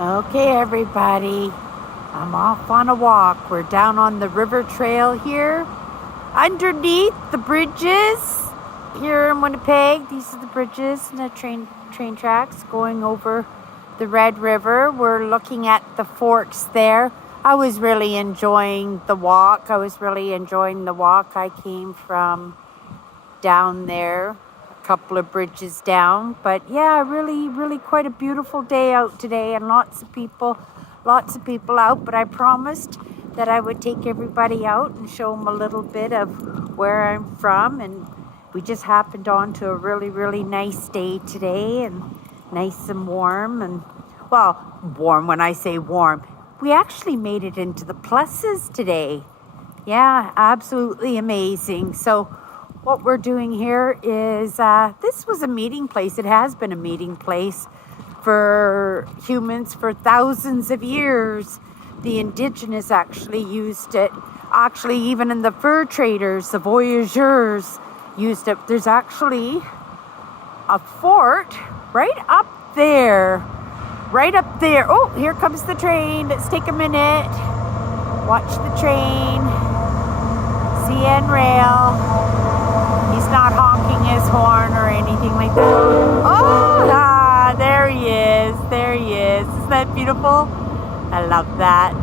Okay, everybody, I'm off on a walk. We're down on the river trail here, underneath the bridges here in Winnipeg. These are the bridges and the train tracks going over the Red River. We're looking at the forks there. I was really enjoying the walk. I came from down there, couple of bridges down, but yeah, really quite a beautiful day out today, and lots of people out. But I promised that I would take everybody out and show them a little bit of where I'm from, and we just happened onto a really nice day today, and nice and warm. And well, warm, when I say warm, we actually made it into the pluses today. Yeah, absolutely amazing. So what we're doing here is, this was a meeting place. It has been a meeting place for humans for thousands of years. The indigenous actually used it. Actually, even in the fur traders, the voyageurs used it. There's actually a fort right up there. Oh, here comes the train. Let's take a minute. Watch the train. CN Rail. He's not honking his horn or anything like that. Oh, there he is. Isn't that beautiful? I love that.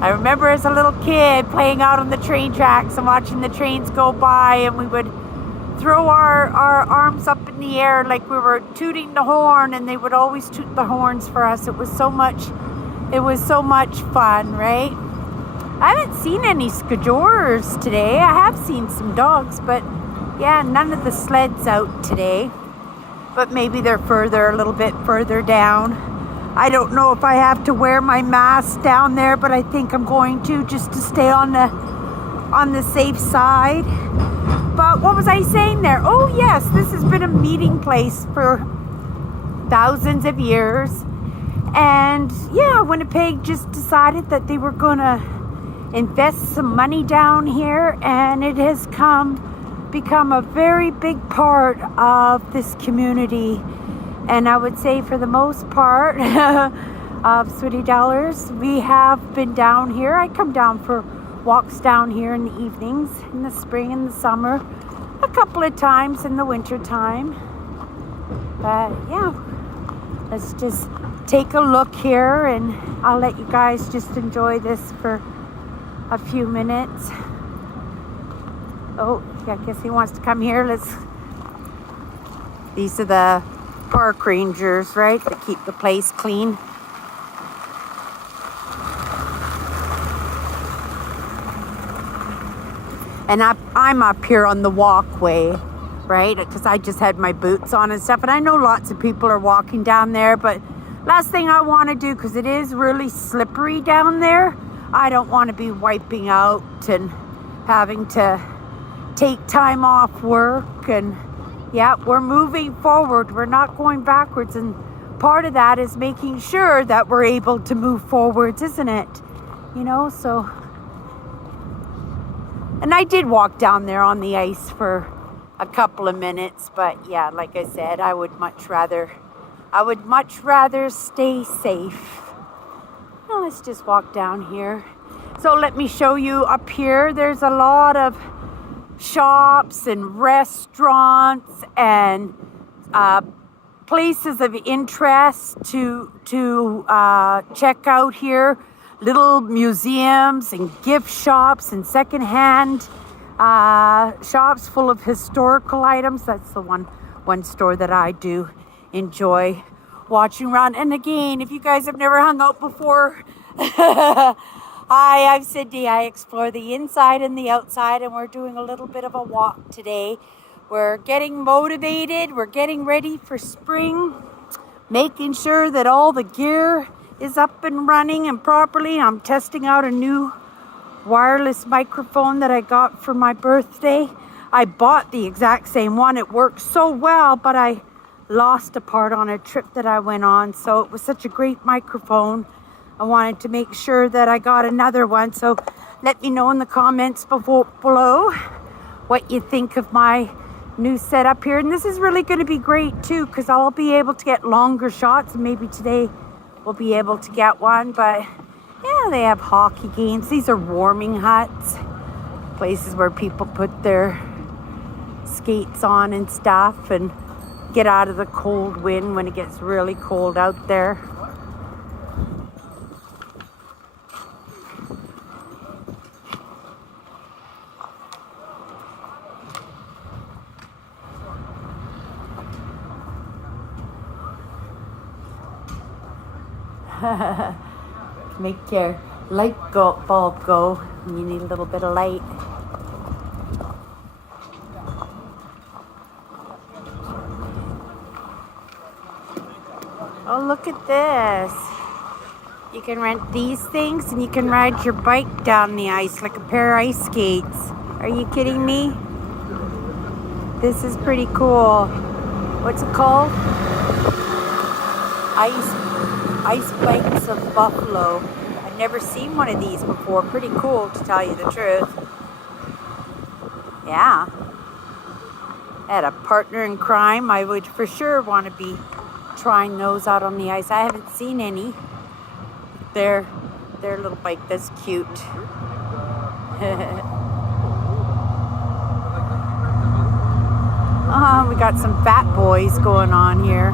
I remember as a little kid playing out on the train tracks and watching the trains go by, and we would throw our arms up in the air like we were tooting the horn, and they would always toot the horns for us. It was so much fun, right? I haven't seen any skajors today. I have seen some dogs, but yeah, none of the sleds out today. But maybe they're a little bit further down. I don't know if I have to wear my mask down there, but I think I'm going to, just to stay on the safe side. But what was I saying there? Oh yes, this has been a meeting place for thousands of years. And yeah, Winnipeg just decided that they were gonna invest some money down here, and it has become a very big part of this community. And I would say for the most part of Sweetie Dollars, we have been down here. I come down for walks down here in the evenings, in the spring and the summer, a couple of times in the winter time. But yeah, let's just take a look here, and I'll let you guys just enjoy this for a few minutes. Oh, yeah, I guess he wants to come here. These are the park rangers, right, that keep the place clean. And I'm up here on the walkway, right, because I just had my boots on and stuff. And I know lots of people are walking down there, but last thing I want to do, because it is really slippery down there, I don't want to be wiping out and having to take time off work. And yeah, we're moving forward. We're not going backwards. And part of that is making sure that we're able to move forwards, isn't it? You know, so. And I did walk down there on the ice for a couple of minutes. But yeah, like I said, I would much rather stay safe. Well, let's just walk down here. So let me show you up here. There's a lot of shops and restaurants and places of interest to check out here. Little museums and gift shops and secondhand shops full of historical items. That's the one store that I do enjoy watching around. And again, if you guys have never hung out before, hi, I'm Cindy. I explore the inside and the outside, and we're doing a little bit of a walk today. We're getting motivated. We're getting ready for spring, making sure that all the gear is up and running and properly. I'm testing out a new wireless microphone that I got for my birthday. I bought the exact same one. It works so well, but I lost a part on a trip that I went on. So it was such a great microphone. I wanted to make sure that I got another one. So let me know in the comments below what you think of my new setup here. And this is really going to be great too, because I'll be able to get longer shots. And maybe today we'll be able to get one. But yeah, they have hockey games. These are warming huts, places where people put their skates on and stuff and get out of the cold wind when it gets really cold out there. Make your light bulb go. You need a little bit of light. Oh, look at this. You can rent these things and you can ride your bike down the ice like a pair of ice skates. Are you kidding me? This is pretty cool. What's it called? Ice Bikes of Buffalo. I've never seen one of these before. Pretty cool, to tell you the truth. Yeah. I had a partner in crime. I would for sure want to be trying those out on the ice. I haven't seen any. Their little bike, that's cute. We got some fat boys going on here.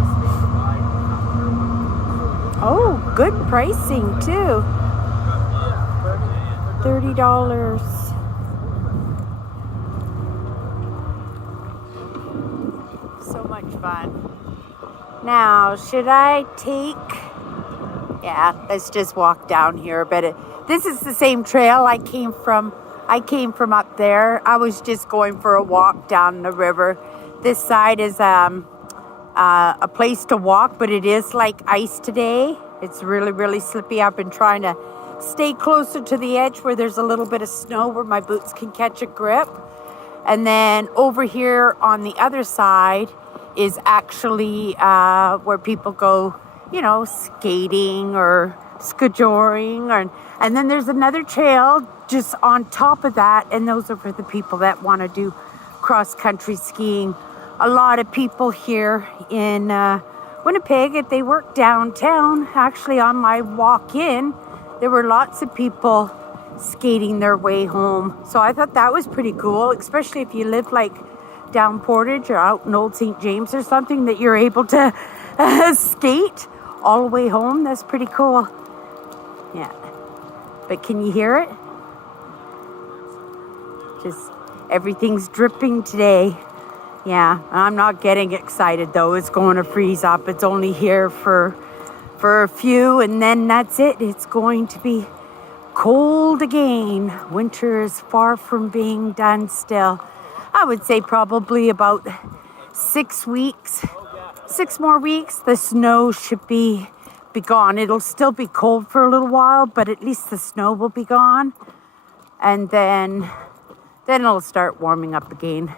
Oh, good pricing too. $30. So much fun. Now, should I take... Yeah, let's just walk down here a bit. This is the same trail I came from up there. I was just going for a walk down the river. This side is a place to walk, but it is like ice today. It's really, really slippy. I've been trying to stay closer to the edge where there's a little bit of snow where my boots can catch a grip. And then over here on the other side is actually where people go, you know, skating or skijoring. And then there's another trail just on top of that. And those are for the people that want to do cross-country skiing. A lot of people here in Winnipeg, if they work downtown, actually on my walk in, there were lots of people skating their way home. So I thought that was pretty cool, especially if you live like down Portage or out in Old St. James or something, that you're able to skate all the way home. That's pretty cool. Yeah. But can you hear it? Just everything's dripping today. Yeah, I'm not getting excited though. It's going to freeze up. It's only here for a few, and then that's it. It's going to be cold again. Winter is far from being done still. I would say probably about 6 weeks. 6 more weeks, the snow should be gone. It'll still be cold for a little while, but at least the snow will be gone. And then it'll start warming up again.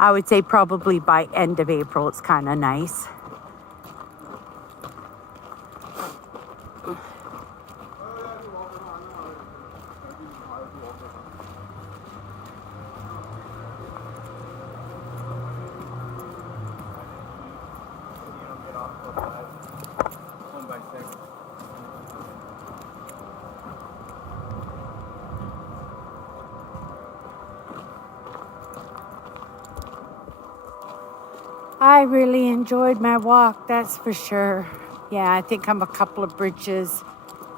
I would say probably by end of April, it's kind of nice. I really enjoyed my walk, that's for sure. Yeah, I think I'm a couple of bridges.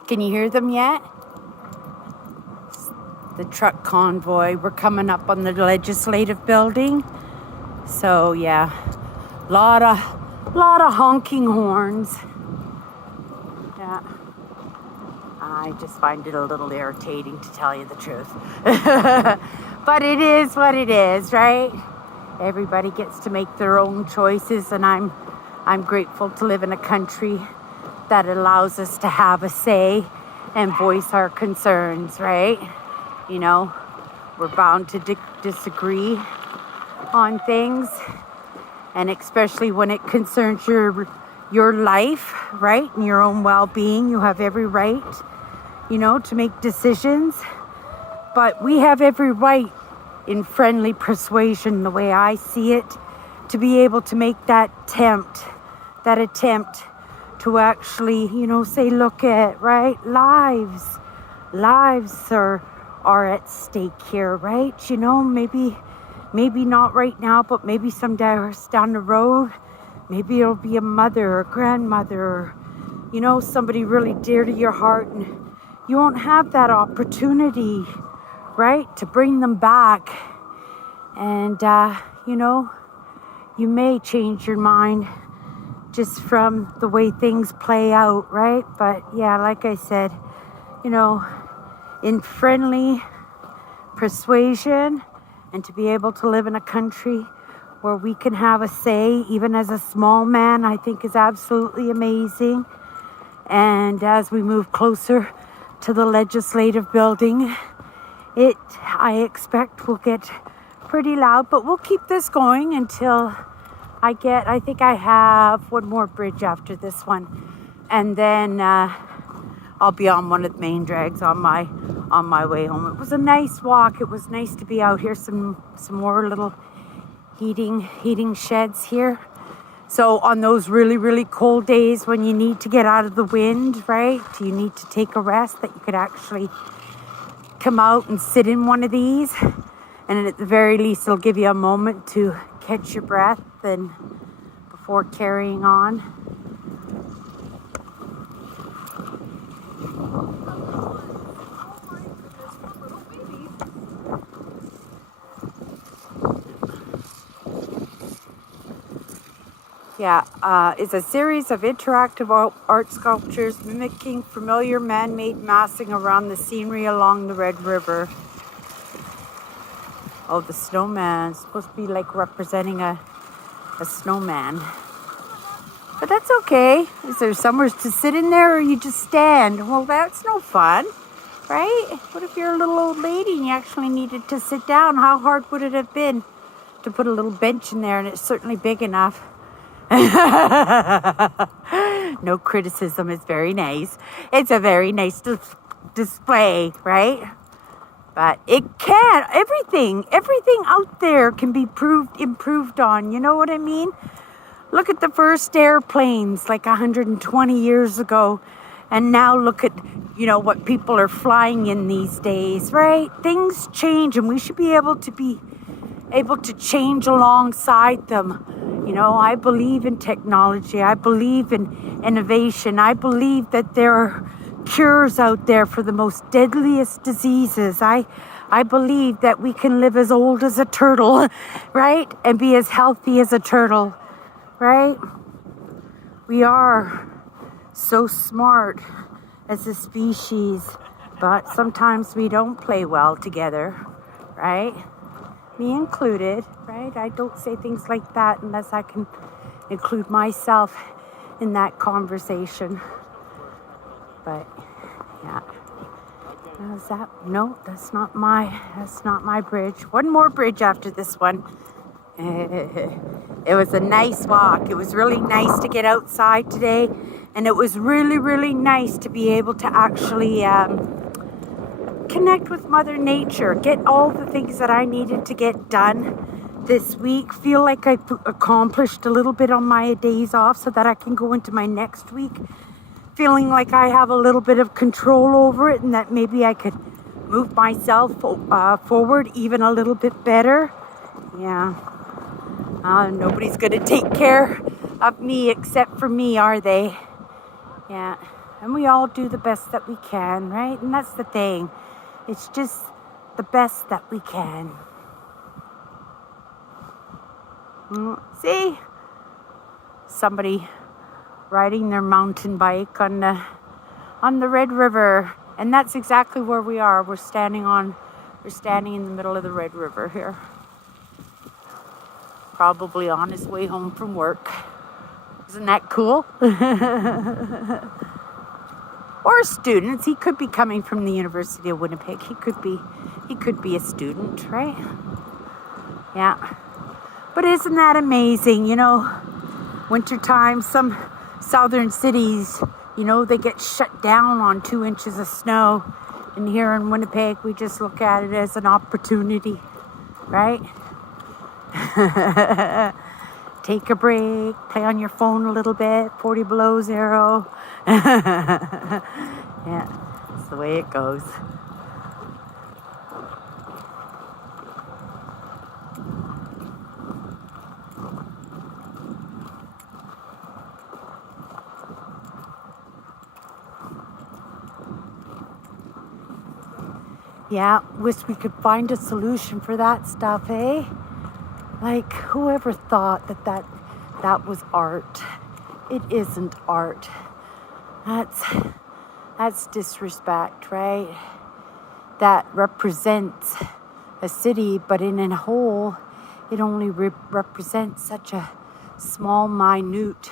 Can you hear them yet? The truck convoy. We're coming up on the legislative building. So yeah, lot of honking horns. Yeah. I just find it a little irritating, to tell you the truth. But it is what it is, right? Everybody gets to make their own choices, and I'm grateful to live in a country that allows us to have a say and voice our concerns, right? You know, we're bound to disagree on things, and especially when it concerns your life, right? And your own well-being. You have every right, you know, to make decisions, but we have every right in friendly persuasion, the way I see it, to be able to make that attempt to actually, say, look at, right? Lives are at stake here, right? Maybe not right now, but maybe someday down the road, maybe it'll be a mother or grandmother, or, somebody really dear to your heart, and you won't have that opportunity, right, to bring them back. And, you may change your mind just from the way things play out, right? But yeah, like I said, in friendly persuasion, and to be able to live in a country where we can have a say, even as a small man, I think is absolutely amazing. And as we move closer to the legislative building, I expect will get pretty loud, but we'll keep this going until I think I have one more bridge after this one, and then I'll be on one of the main drags on my way home. It was a nice walk. It was nice to be out here. Some more little heating sheds here. So on those really, really cold days when you need to get out of the wind, right? You need to take a rest, that you could actually come out and sit in one of these. And at the very least, it'll give you a moment to catch your breath and before carrying on. It's a series of interactive art sculptures mimicking familiar man-made massing around the scenery along the Red River. Oh, the snowman. It's supposed to be like representing a snowman. But that's okay. Is there somewhere to sit in there, or you just stand? Well, that's no fun, right? What if you're a little old lady and you actually needed to sit down? How hard would it have been to put a little bench in there? And it's certainly big enough. No criticism. It's very nice. It's a very nice display, right? But it can. Everything out there can be improved on. You know what I mean? Look at the first airplanes like 120 years ago. And now look at, what people are flying in these days, right? Things change, and we should be able to change alongside them. I believe in technology. I believe in innovation. I believe that there are cures out there for the most deadliest diseases. I believe that we can live as old as a turtle, right? And be as healthy as a turtle, right? We are so smart as a species, but sometimes we don't play well together, right? Me included, right? I don't say things like that unless I can include myself in that conversation. But yeah, is that? No, that's not my bridge. One more bridge after this one. It was a nice walk. It was really nice to get outside today, and it was really, really nice to be able to actually connect with Mother Nature, get all the things that I needed to get done this week, feel like I accomplished a little bit on my days off so that I can go into my next week feeling like I have a little bit of control over it, and that maybe I could move myself forward even a little bit better. Yeah. Nobody's going to take care of me except for me, are they? Yeah. And we all do the best that we can, right? And that's the thing. It's just the best that we can. See? Somebody riding their mountain bike on the Red River. And that's exactly where we are. We're standing in the middle of the Red River here. Probably on his way home from work. Isn't that cool? Or students. He could be coming from the University of Winnipeg. He could be a student, right? Yeah. But isn't that amazing? Wintertime, some southern cities, they get shut down on 2 inches of snow. And here in Winnipeg, we just look at it as an opportunity, right? take a break, play on your phone a little bit, 40 below zero. Yeah, that's the way it goes. Yeah, wish we could find a solution for that stuff, eh? Like, whoever thought that was art? It isn't art. That's disrespect, right? That represents a city, but in a whole, it only represents such a small, minute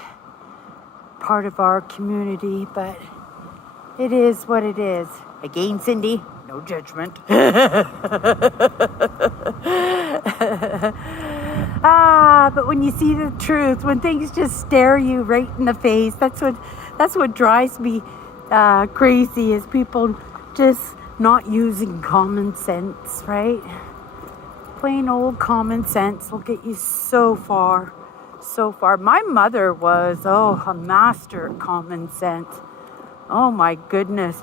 part of our community, but it is what it is. Again, Cindy, no judgment. But when you see the truth, when things just stare you right in the face, that's what drives me crazy, is people just not using common sense, right? Plain old common sense will get you so far, so far. My mother was, a master at common sense. Oh my goodness.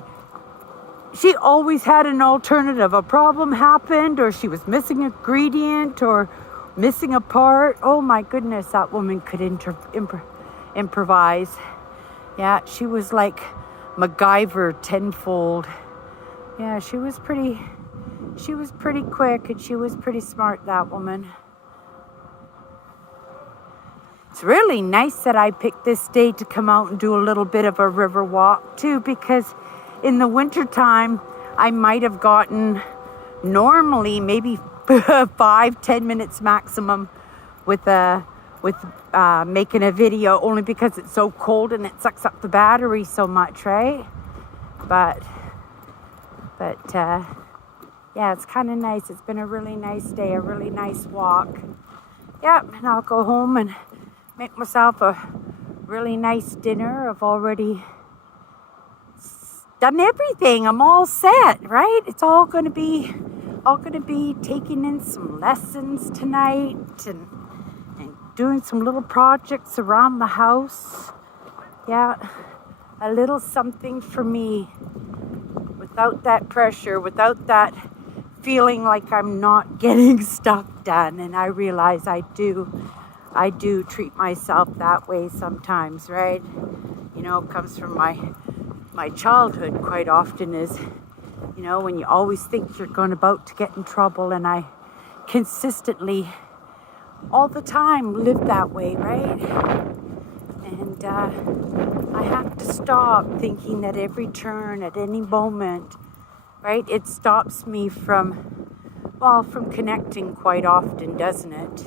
She always had an alternative. A problem happened, or she was missing an ingredient, or missing a part. Oh my goodness, that woman could improvise. Yeah, she was like MacGyver tenfold. Yeah, she was pretty quick, and she was pretty smart, that woman. It's really nice that I picked this day to come out and do a little bit of a river walk too, because in the wintertime, I might have gotten normally maybe 5-10 minutes maximum with making a video, only because it's so cold and it sucks up the battery so much, right? But yeah, it's kind of nice. It's been a really nice day, a really nice walk. Yep, and I'll go home and make myself a really nice dinner. I've already done everything. I'm all set, right? It's all gonna be taking in some lessons tonight and doing some little projects around the house. Yeah, a little something for me, without that pressure, without that feeling like I'm not getting stuff done. And I realize I do treat myself that way sometimes, right? You know, it comes from my childhood quite often, is, you know, when you always think you're about to get in trouble, and I consistently all the time live that way, right? And I have to stop thinking that every turn, at any moment, right, it stops me from connecting quite often, doesn't it?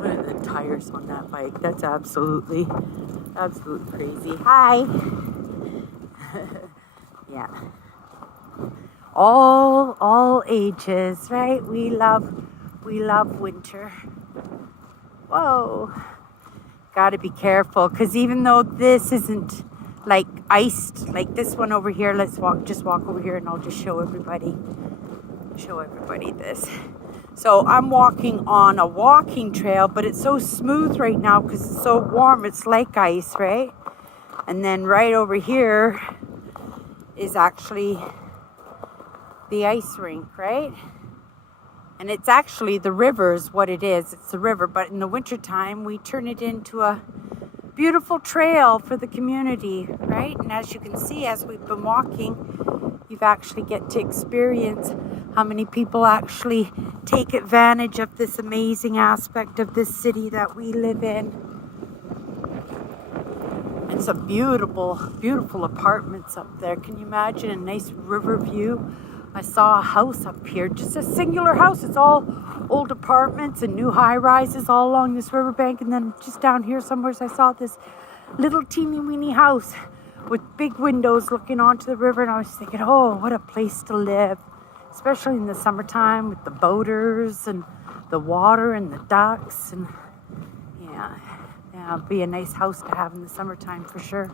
Look at the tires on that bike. That's absolutely crazy. Hi. Yeah. All ages, right? We love winter. Whoa. Gotta be careful, because even though this isn't like iced, like this one over here, just walk over here and I'll just show everybody this. So I'm walking on a walking trail, but it's so smooth right now because it's so warm. It's like ice, right? And then right over here is actually the ice rink, right? And it's actually the river is what it is. It's the river, but in the wintertime, we turn it into a beautiful trail for the community, right? And as you can see, as we've been walking, you've actually get to experience how many people actually take advantage of this amazing aspect of this city that we live in. And some beautiful, beautiful apartments up there. Can you imagine a nice river view? I saw a house up here, just a singular house. It's all old apartments and new high-rises all along this riverbank. And then just down here somewhere, I saw this little teeny-weeny house with big windows looking onto the river. And I was thinking, oh, what a place to live, especially in the summertime with the boaters and the water and the ducks. And yeah, it'd be a nice house to have in the summertime for sure.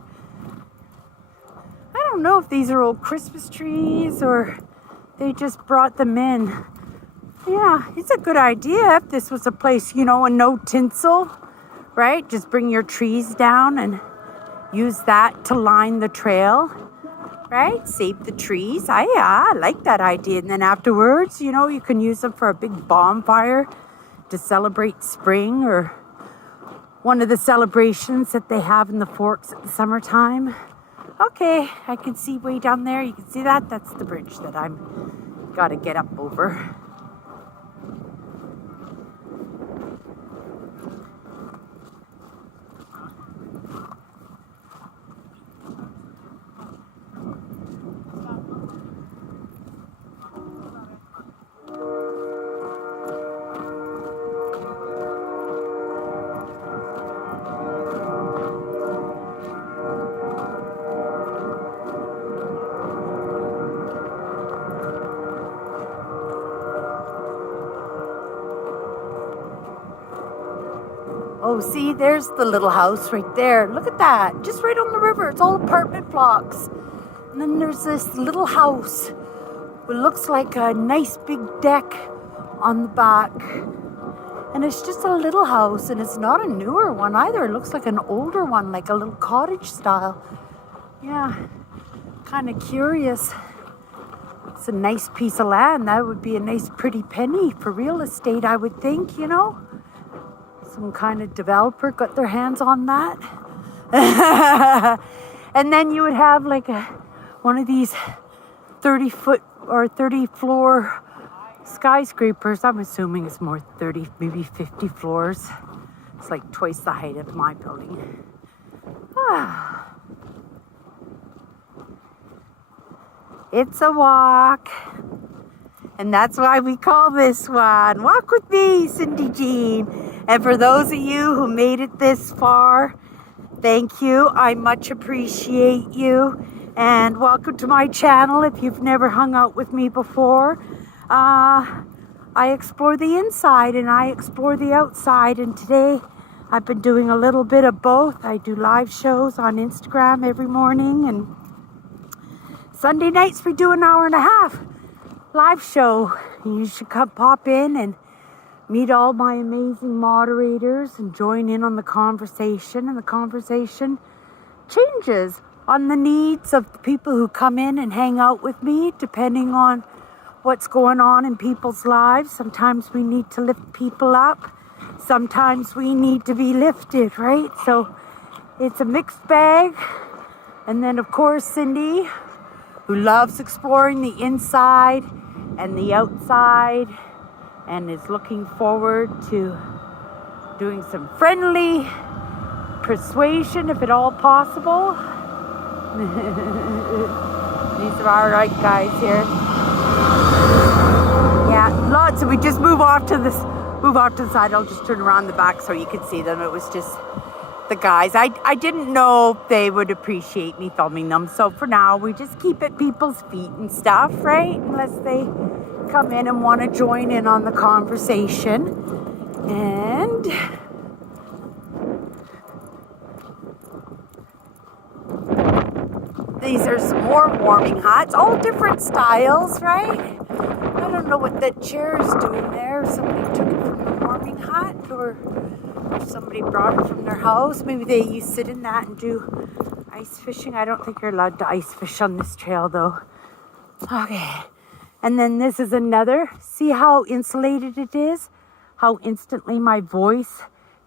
I don't know if these are old Christmas trees or they just brought them in Yeah, it's a good idea if this was a place, and no tinsel, right? Just bring your trees down and use that to line the trail, right? Save the trees. I like that idea. And then afterwards, you can use them for a big bonfire to celebrate spring or one of the celebrations that they have in the Forks at the summertime. Okay, I can see way down there. You can see that? That's the bridge that I'm got to get up over. Oh, see, there's the little house right there. Look at that. Just right on the river. It's all apartment blocks. And then there's this little house. It looks like a nice big deck on the back. And it's just a little house. And it's not a newer one either. It looks like an older one, like a little cottage style. Yeah, kind of curious. It's a nice piece of land. That would be a nice pretty penny for real estate, I would think, Some kind of developer got their hands on that. And then you would have like one of these 30-foot or 30-floor skyscrapers. I'm assuming it's more 30, maybe 50 floors. It's like twice the height of my building. It's a walk. And that's why we call this one Walk With Me, Cindy Jean. And for those of you who made it this far, thank you. I much appreciate you. And welcome to my channel if you've never hung out with me before. I explore the inside and I explore the outside. And today I've been doing a little bit of both. I do live shows on Instagram every morning. And Sunday nights we do an hour and a half live show. You should come pop in and meet all my amazing moderators and join in on the conversation. And the conversation changes on the needs of the people who come in and hang out with me, depending on what's going on in people's lives. Sometimes we need to lift people up. Sometimes we need to be lifted, right? So it's a mixed bag. And then, of course, Cindy, who loves exploring the inside and the outside and is looking forward to doing some friendly persuasion, if at all possible. These are all right guys here. Yeah, lots. So we just move off to the side. I'll just turn around the back so you can see them. It was just the guys. I didn't know they would appreciate me filming them. So for now, we just keep at people's feet and stuff, right? Unless they come in and want to join in on the conversation. And these are some more warming huts, all different styles, right? I don't know what that chair is doing there. Somebody took it from the warming hut, or somebody brought it from their house. Maybe you sit in that and do ice fishing. I don't think you're allowed to ice fish on this trail though. Okay. And then this is another. See how insulated it is? How instantly my voice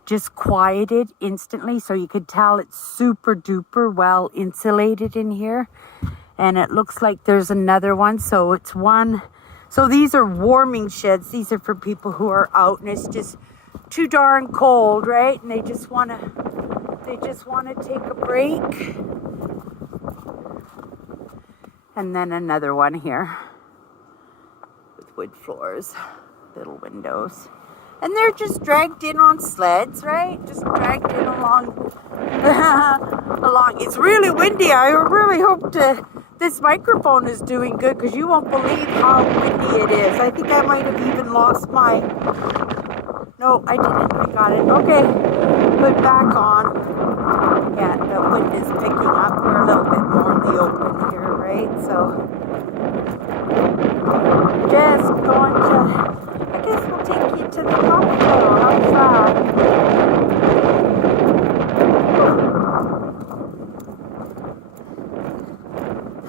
just quieted instantly. So you could tell it's super duper well insulated in here. And it looks like there's another one. So it's one. So these are warming sheds. These are for people who are out and it's just too darn cold, right? And they just want to take a break. And then another one here with wood floors, little windows. And they're just dragged in on sleds, right? Just dragged in along. It's really windy. I really hope this microphone is doing good because you won't believe how windy it is. I think I might have even lost my... No, I didn't. I got it. Okay. Put it back on. Yeah, the wind is picking up. We're a little bit more in the open here, right? So, just going to...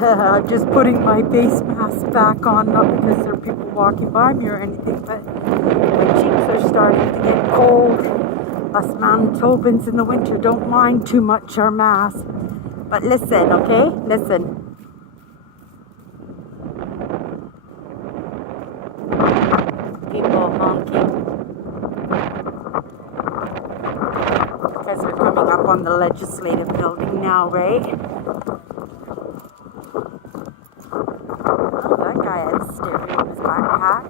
I'm just putting my face mask back on, not because there are people walking by me or anything, but my cheeks are starting to get cold. Us Manitobans in the winter don't mind too much our masks. But listen, okay? Listen. People honking. Because we're coming up on the legislative building now, right? Oh, that guy has stereo in his backpack.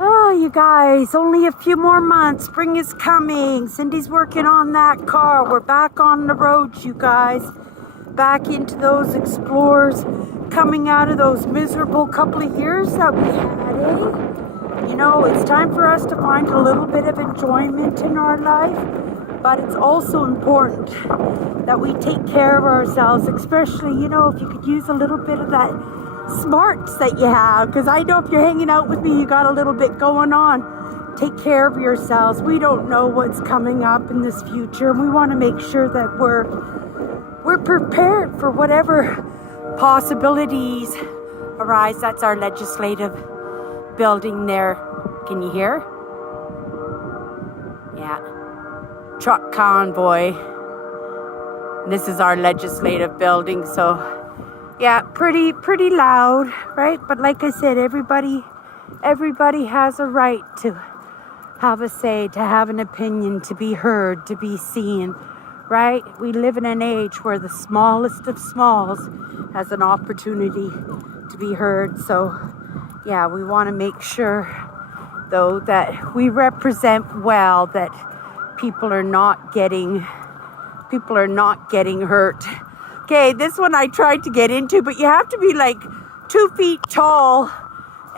Oh, you guys, only a few more months. Spring is coming. Cindy's working on that car. We're back on the roads, you guys. Back into those explorers, coming out of those miserable couple of years that we had, eh? You know, it's time for us to find a little bit of enjoyment in our life, but it's also important that we take care of ourselves, especially, you know, if you could use a little bit of that smarts that you have, because I know if you're hanging out with me, you got a little bit going on. Take care of yourselves. We don't know what's coming up in this future, and we want to make sure that we're prepared for whatever possibilities arise. That's our legislative building there. Can you hear? Yeah. Truck convoy. This is our legislative building, so yeah, pretty loud, right? But like I said, everybody has a right to have a say, to have an opinion, to be heard, to be seen, right? We live in an age where the smallest of smalls has an opportunity to be heard. So yeah, we want to make sure though that we represent well, that people are not getting hurt. Okay, this one I tried to get into, but you have to be like 2 feet tall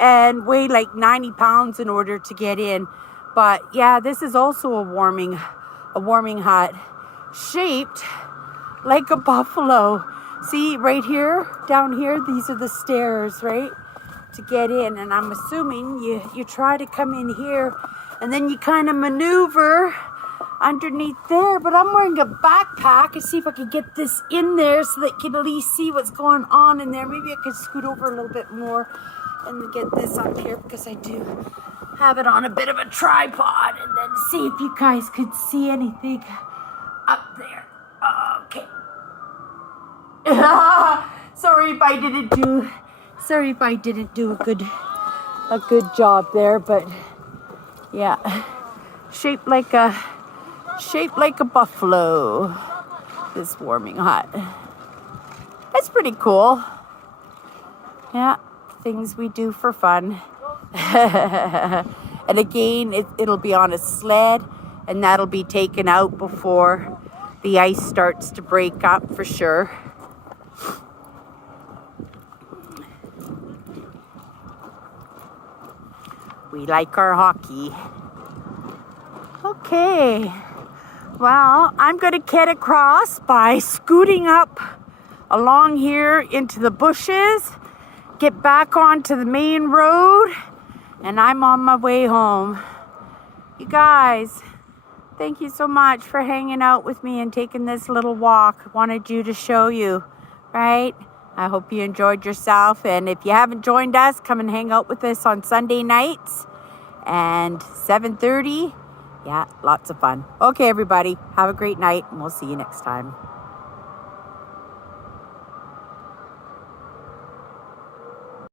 and weigh like 90 pounds in order to get in. But yeah, this is also a warming hut shaped like a buffalo. See right here, down here, these are the stairs, right, to get in. And I'm assuming you try to come in here and then you kind of maneuver underneath there, but I'm wearing a backpack. I see if I can get this in there so that you can at least see what's going on in there. Maybe I could scoot over a little bit more and get this up here, because I do have it on a bit of a tripod, and then see if you guys could see anything up there. Okay. Sorry if I didn't do a good job there, but yeah, shaped like a buffalo, this warming hut. That's pretty cool. Yeah, things we do for fun. And again, it'll be on a sled, and that'll be taken out before the ice starts to break up for sure. We like our hockey. Okay. Well, I'm going to get across by scooting up along here into the bushes, get back onto the main road, and I'm on my way home. You guys, thank you so much for hanging out with me and taking this little walk. Wanted you to show you, right? I hope you enjoyed yourself, and if you haven't joined us, come and hang out with us on Sunday nights and 7:30. Yeah, lots of fun. Okay, everybody, have a great night, and we'll see you next time.